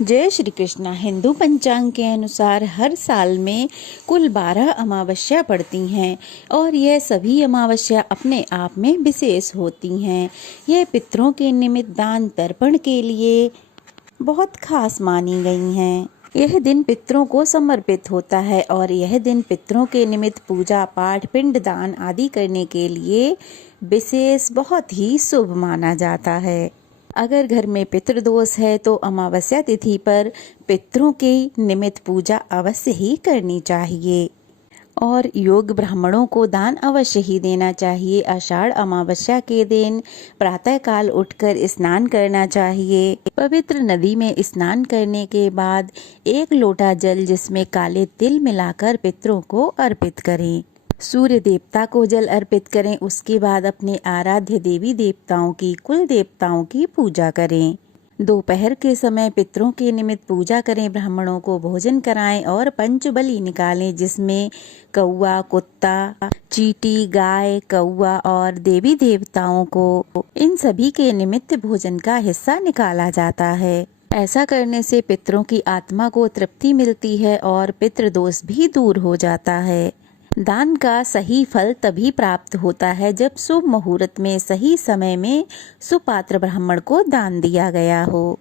जय श्री कृष्णा। हिंदू पंचांग के अनुसार हर साल में कुल 12 अमावस्या पड़ती हैं और यह सभी अमावस्या अपने आप में विशेष होती हैं। यह पितरों के निमित्त दान तर्पण के लिए बहुत खास मानी गई हैं। यह दिन पितरों को समर्पित होता है और यह दिन पितरों के निमित्त पूजा पाठ पिंडदान आदि करने के लिए विशेष बहुत ही शुभ माना जाता है। अगर घर में पितृदोष है तो अमावस्या तिथि पर पितरों के निमित्त पूजा अवश्य ही करनी चाहिए और योग्य ब्राह्मणों को दान अवश्य ही देना चाहिए। आषाढ़ अमावस्या के दिन प्रातःकाल उठकर स्नान करना चाहिए। पवित्र नदी में स्नान करने के बाद 1 लोटा जल जिसमें काले तिल मिलाकर पितरों को अर्पित करें। सूर्य देवता को जल अर्पित करें। उसके बाद अपने आराध्य देवी देवताओं की कुल देवताओं की पूजा करें। दोपहर के समय पितरों के निमित्त पूजा करें। ब्राह्मणों को भोजन कराएं और पंचबली निकालें जिसमें कौआ, कुत्ता, चींटी, गाय, कौआ और देवी देवताओं को इन सभी के निमित्त भोजन का हिस्सा निकाला जाता है। ऐसा करने से पितरों की आत्मा को तृप्ति मिलती है और पितृदोष भी दूर हो जाता है। दान का सही फल तभी प्राप्त होता है जब शुभ मुहूर्त में सही समय में सुपात्र ब्राह्मण को दान दिया गया हो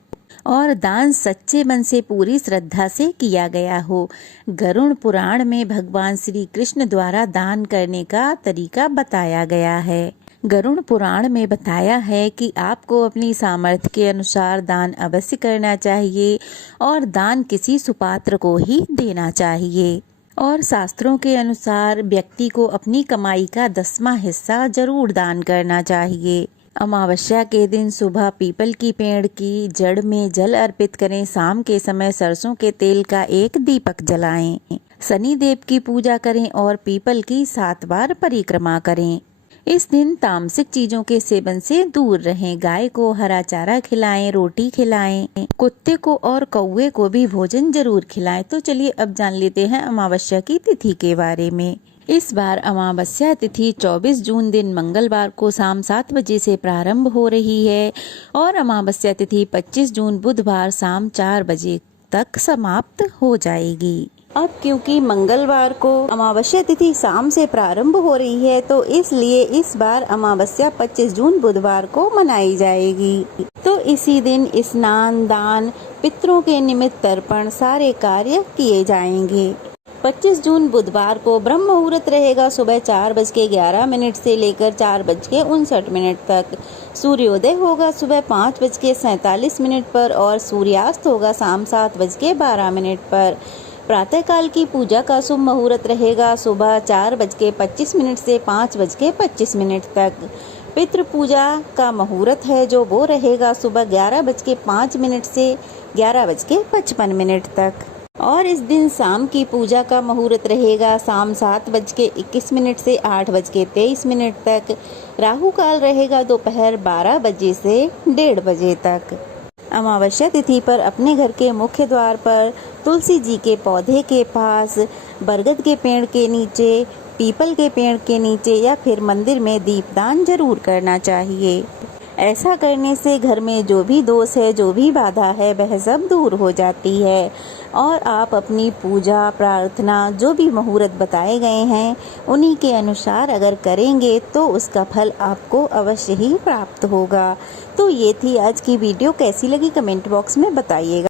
और दान सच्चे मन से पूरी श्रद्धा से किया गया हो। गरुड़ पुराण में भगवान श्री कृष्ण द्वारा दान करने का तरीका बताया गया है। गरुड़ पुराण में बताया है कि आपको अपनी सामर्थ्य के अनुसार दान अवश्य करना चाहिए और दान किसी सुपात्र को ही देना चाहिए और शास्त्रों के अनुसार व्यक्ति को अपनी कमाई का 10वां हिस्सा जरूर दान करना चाहिए। अमावस्या के दिन सुबह पीपल की पेड़ की जड़ में जल अर्पित करें। शाम के समय सरसों के तेल का एक दीपक जलाएं। शनि देव की पूजा करें और पीपल की 7 बार परिक्रमा करें। इस दिन तामसिक चीजों के सेवन से दूर रहें। गाय को हरा चारा खिलाएं, रोटी खिलाएं। कुत्ते को और कौवे को भी भोजन जरूर खिलाएं। तो चलिए अब जान लेते हैं अमावस्या की तिथि के बारे में। इस बार अमावस्या तिथि 24 जून दिन मंगलवार को शाम 7 बजे से प्रारंभ हो रही है और अमावस्या तिथि 25 जून बुधवार शाम 4 बजे तक समाप्त हो जाएगी। अब क्योंकि मंगलवार को अमावस्या तिथि शाम से प्रारंभ हो रही है तो इसलिए इस बार अमावस्या 25 जून बुधवार को मनाई जाएगी। तो इसी दिन स्नान, दान, पितरों के निमित्त तर्पण सारे कार्य किए जाएंगे। 25 जून बुधवार को ब्रह्म मुहूर्त रहेगा सुबह 4:11 से लेकर 4:59 तक। सूर्योदय होगा सुबह 5:47 पर और सूर्यास्त होगा शाम 7:12 पर। प्रातःकाल की पूजा का शुभ मुहूर्त रहेगा सुबह 4:25 से 5:25 तक। पितृ पूजा का मुहूर्त है जो वो रहेगा सुबह 11:05 से 11:55 तक और इस दिन शाम की पूजा का मुहूर्त रहेगा शाम 7:21 से 8:23 तक। राहु काल रहेगा दोपहर 12 बजे से 1:30 बजे तक। अमावस्या तिथि पर अपने घर के मुख्य द्वार पर तुलसी जी के पौधे के पास, बरगद के पेड़ के नीचे, पीपल के पेड़ के नीचे या फिर मंदिर में दीपदान जरूर करना चाहिए। ऐसा करने से घर में जो भी दोष है, जो भी बाधा है, वह सब दूर हो जाती है और आप अपनी पूजा प्रार्थना जो भी मुहूर्त बताए गए हैं उन्हीं के अनुसार अगर करेंगे तो उसका फल आपको अवश्य ही प्राप्त होगा। तो ये थी आज की वीडियो। कैसी लगी कमेंट बॉक्स में बताइएगा।